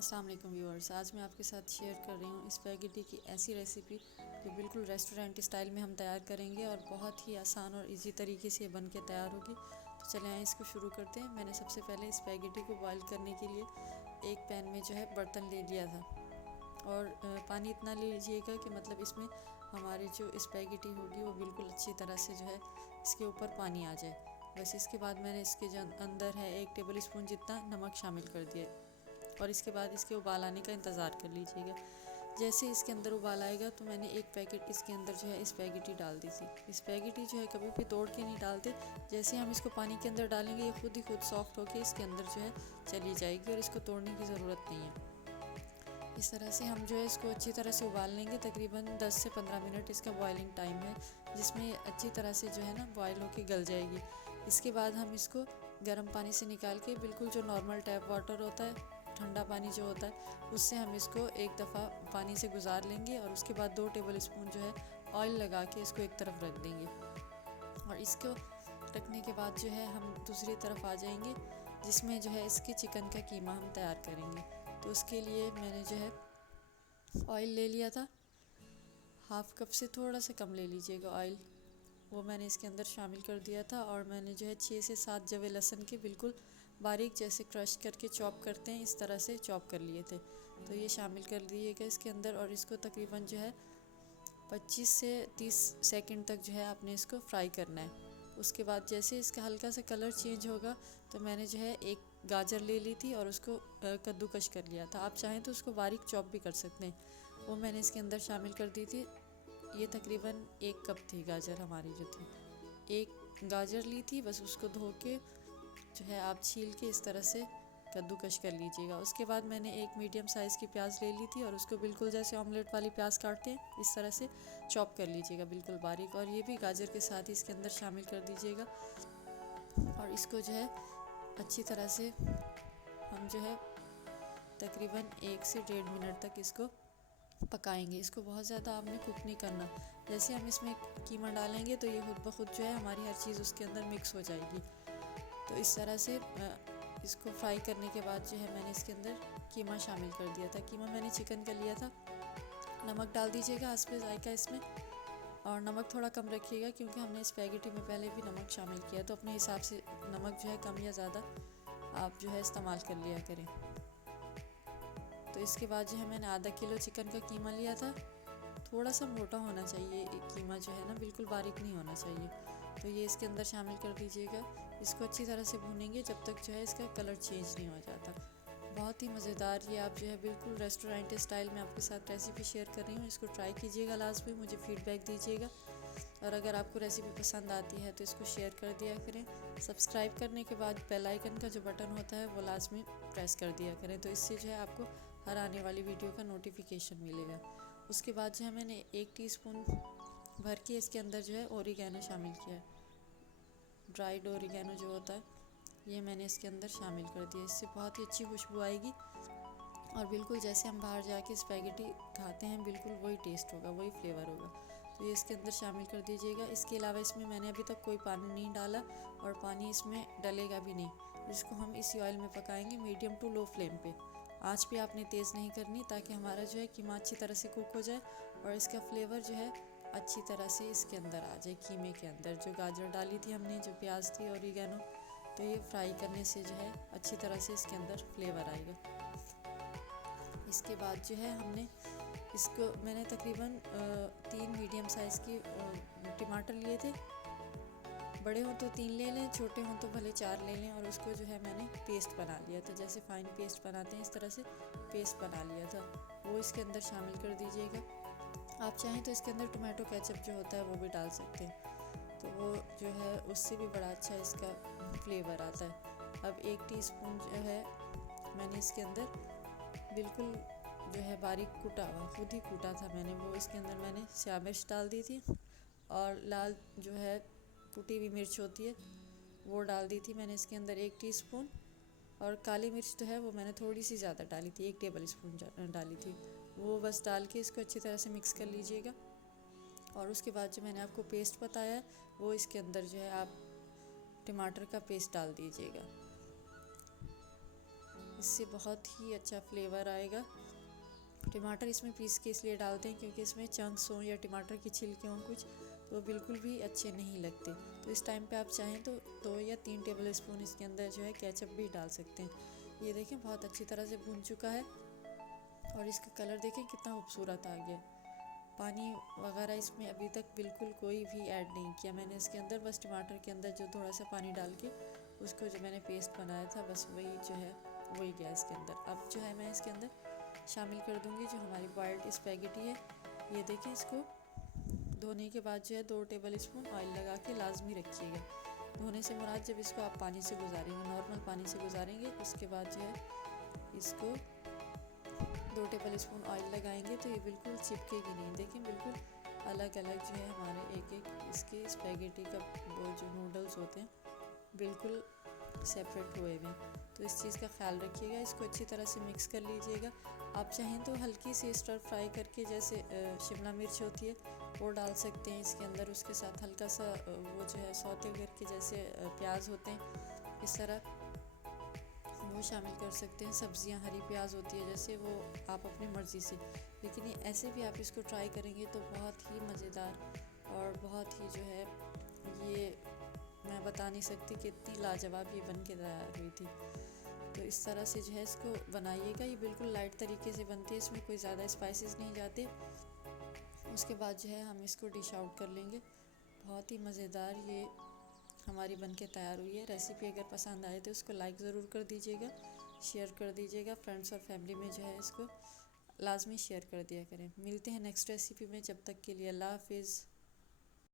अस्सलाम वालेकुम व्यूअर्स। आज मैं आपके साथ शेयर कर रही हूँ स्पैगेटी की ऐसी रेसिपी जो बिल्कुल रेस्टोरेंट स्टाइल में हम तैयार करेंगे और बहुत ही आसान और इजी तरीके से बन के तैयार होगी। तो चलें आइए इसको शुरू करते हैं। मैंने सबसे पहले स्पैगेटी को बॉईल करने के लिए एक पैन में जो है बर्तन ले लिया था और पानी इतना ले लीजिएगा कि मतलब इसमें हमारी जो स्पैगेटी होगी वो बिल्कुल अच्छी तरह से जो है इसके ऊपर पानी आ जाए। बस इसके बाद मैंने इसके जो अंदर है 1 टेबल स्पून जितना नमक शामिल कर दिया और इसके बाद इसके उबाल आने का इंतज़ार कर लीजिएगा। जैसे इसके अंदर उबाल आएगा तो मैंने एक पैकेट इसके अंदर जो है स्पैगेटी डाल दी थी। स्पैगेटी जो है कभी भी तोड़ के नहीं डालते, जैसे हम इसको पानी के अंदर डालेंगे ये खुद ही खुद सॉफ्ट होकर इसके अंदर जो है चली जाएगी और इसको तोड़ने की ज़रूरत नहीं है। इस तरह से हम जो है इसको अच्छी तरह से उबाल लेंगे। तकरीबन 10 से 15 मिनट इसका बॉइलिंग टाइम है, जिसमें अच्छी तरह से जो है ना बॉयल होकर गल जाएगी। इसके बाद हम इसको गर्म पानी से निकाल के बिल्कुल जो नॉर्मल टैप वाटर होता है, ठंडा पानी जो होता है, उससे हम इसको एक दफ़ा पानी से गुजार लेंगे और उसके बाद 2 टेबल स्पून जो है ऑयल लगा के इसको एक तरफ रख देंगे। और इसको रखने के बाद जो है हम दूसरी तरफ आ जाएंगे, जिसमें जो है इसके चिकन का कीमा हम तैयार करेंगे। तो उसके लिए मैंने जो है ऑयल ले लिया था, हाफ़ कप से थोड़ा सा कम ले लीजिएगा ऑयल। वो मैंने इसके अंदर शामिल कर दिया था और मैंने जो है 6 से 7 जवे लहसुन के बिल्कुल बारीक जैसे क्रश करके चॉप करते हैं इस तरह से चॉप कर लिए थे। तो ये शामिल कर दिएगा इसके अंदर और इसको तकरीबन जो है 25 से 30 सेकंड तक जो है आपने इसको फ्राई करना है। उसके बाद जैसे इसका हल्का सा कलर चेंज होगा तो मैंने जो है एक गाजर ले ली थी और उसको कद्दूकश कर लिया था। आप चाहें तो उसको बारीक चॉप भी कर सकते हैं, वो मैंने इसके अंदर शामिल कर दी थी। ये तकरीबन 1 कप थी गाजर हमारी जो थी। एक गाजर ली थी, बस उसको धो के जो है आप छील के इस तरह से कद्दूकश कर लीजिएगा। उसके बाद मैंने एक मीडियम साइज़ की प्याज ले ली थी और उसको बिल्कुल जैसे ऑमलेट वाली प्याज काटते हैं इस तरह से चॉप कर लीजिएगा बिल्कुल बारीक, और ये भी गाजर के साथ ही इसके अंदर शामिल कर दीजिएगा। और इसको जो है अच्छी तरह से हम जो है तकरीबन 1 से 1.5 मिनट तक इसको पकाएंगे। इसको बहुत ज़्यादा आपने कुक नहीं करना। जैसे हम इसमें कीमा डालेंगे तो ये खुद ब खुद जो है हमारी हर चीज़ उसके अंदर मिक्स हो जाएगी। तो इस तरह से इसको फ्राई करने के बाद जो है मैंने इसके अंदर कीमा शामिल कर दिया था। कीमा मैंने चिकन का लिया था। नमक डाल दीजिएगा हस्बे जायका इसमें, और नमक थोड़ा कम रखिएगा क्योंकि हमने स्पैगेटी में पहले भी नमक शामिल किया, तो अपने हिसाब से नमक जो है कम या ज़्यादा आप जो है इस्तेमाल कर लिया करें। तो इसके बाद जो है मैंने आधा किलो चिकन का कीमा लिया था। थोड़ा सा मोटा होना चाहिए कीमा जो है ना, बिल्कुल बारीक नहीं होना चाहिए। तो ये इसके अंदर शामिल कर दीजिएगा। इसको अच्छी तरह से भूनेंगे जब तक जो है इसका कलर चेंज नहीं हो जाता। बहुत ही मज़ेदार ये आप जो है बिल्कुल रेस्टोरेंट स्टाइल में आपके साथ रेसिपी शेयर कर रही हूँ। इसको ट्राई कीजिएगा, लास्ट में मुझे फ़ीडबैक दीजिएगा। और अगर आपको रेसिपी पसंद आती है तो इसको शेयर कर दिया करें। सब्सक्राइब करने के बाद बेल आइकन का जो बटन होता है वो लाजमी प्रेस कर दिया करें, तो इससे जो है आपको हर आने वाली वीडियो का नोटिफिकेशन मिलेगा। उसके बाद जो है मैंने 1 टीस्पून भर के इसके अंदर जो है ओरिगैनो शामिल किया है। ड्राइड ओरिगैनो जो होता है ये मैंने इसके अंदर शामिल कर दिया। इससे बहुत ही अच्छी खुशबू आएगी और बिल्कुल जैसे हम बाहर जाके स्पैगेटी खाते हैं बिल्कुल वही टेस्ट होगा, वही फ्लेवर होगा। तो ये इसके अंदर शामिल कर दीजिएगा। इसके अलावा इसमें मैंने अभी तक कोई पानी नहीं डाला और पानी इसमें डलेगा भी नहीं। इसको हम इसी ऑयल में पकाएंगे मीडियम टू लो फ्लेम पे। आँच भी आपने तेज़ नहीं करनी ताकि हमारा जो है कीमा अच्छी तरह से कुक हो जाए और इसका फ्लेवर जो है अच्छी तरह से इसके अंदर आ जाए। कीमे के अंदर जो गाजर डाली थी हमने, जो प्याज थी, ओरिगैनो, तो ये फ्राई करने से जो है अच्छी तरह से इसके अंदर फ्लेवर आएगा। इसके बाद जो है हमने इसको मैंने तकरीबन 3 मीडियम साइज़ की टमाटर लिए थे। बड़े हों तो 3 ले लें, छोटे हों तो भले 4 ले लें। और उसको जो है मैंने पेस्ट बना लिया था, जैसे फ़ाइन पेस्ट बनाते हैं इस तरह से पेस्ट बना लिया था। वो इसके अंदर शामिल कर दीजिएगा। आप चाहें तो इसके अंदर टोमेटो केचप जो होता है वो भी डाल सकते हैं, तो वो जो है उससे भी बड़ा अच्छा इसका फ्लेवर आता है। अब 1 टीस्पून जो है मैंने इसके अंदर बिल्कुल जो है बारीक कूटा हुआ, खुद ही कूटा था मैंने, वो इसके अंदर मैंने श्याम मिर्च डाल दी थी। और लाल जो है कुटी हुई मिर्च होती है वो डाल दी थी मैंने इसके अंदर 1 टीस्पून। और काली मिर्च तो है वो मैंने थोड़ी सी ज़्यादा डाली थी, 1 टेबल स्पून डाली थी। वो बस डाल के इसको अच्छी तरह से मिक्स कर लीजिएगा। और उसके बाद जो मैंने आपको पेस्ट बताया है वो इसके अंदर जो है आप टमाटर का पेस्ट डाल दीजिएगा। इससे बहुत ही अच्छा फ्लेवर आएगा। टमाटर इसमें पीस के इसलिए डालते हैं क्योंकि इसमें चंक्स हों या टमाटर की छिलके हों कुछ, तो वो बिल्कुल भी अच्छे नहीं लगते। तो इस टाइम पे आप चाहें तो 2 या 3 टेबल स्पून इसके अंदर जो है केचप भी डाल सकते हैं। ये देखें बहुत अच्छी तरह से भून चुका है और इसका कलर देखें कितना खूबसूरत आ गया। पानी वगैरह इसमें अभी तक बिल्कुल कोई भी ऐड नहीं किया मैंने इसके अंदर, बस टमाटर के अंदर जो थोड़ा सा पानी डाल के उसको जो मैंने पेस्ट बनाया था बस वही जो है वही गया इसके अंदर। अब जो है मैं इसके अंदर शामिल कर दूंगी जो हमारी बॉइल्ड स्पैगेटी है। ये देखें, इसको धोने के बाद जो है 2 टेबल स्पून ऑयल लगा के लाजमी रखिएगा। धोने से मुराद जब इसको आप पानी से गुजारेंगे, नॉर्मल पानी से गुजारेंगे, उसके बाद जो है इसको 2 टेबल स्पून ऑयल लगाएंगे तो ये बिल्कुल चिपकेगी नहीं। देखें बिल्कुल अलग अलग जो है हमारे एक एक इसके स्पैगेटी का वो जो नूडल्स होते हैं बिल्कुल सेपरेट हुए हुए। तो इस चीज़ का ख्याल रखिएगा, इसको अच्छी तरह से मिक्स कर लीजिएगा। आप चाहें तो हल्की सी स्टर फ्राई करके जैसे शिमला मिर्च होती है वो डाल सकते हैं इसके अंदर, उसके साथ हल्का सा वो जो है सौते करके जैसे प्याज होते हैं इस तरह वो शामिल कर सकते हैं। सब्जियां हरी प्याज होती है जैसे वो आप अपनी मर्ज़ी से, लेकिन ये ऐसे भी आप इसको ट्राई करेंगे तो बहुत ही मज़ेदार और बहुत ही जो है ये मैं बता नहीं सकती कि इतनी लाजवाब ये बन के तैयार हुई थी। तो इस तरह से जो है इसको बनाइएगा, ये बिल्कुल लाइट तरीके से बनती है, इसमें कोई ज़्यादा स्पाइसेस नहीं जाते। उसके बाद जो है हम इसको डिश आउट कर लेंगे। बहुत ही मज़ेदार ये हमारी बनके तैयार हुई है। रेसिपी अगर पसंद आए तो उसको लाइक ज़रूर कर दीजिएगा, शेयर कर दीजिएगा, फ्रेंड्स और फैमिली में जो है इसको लाजमी शेयर कर दिया करें। मिलते हैं नेक्स्ट रेसिपी में, जब तक के लिए अल्लाह हाफिज़।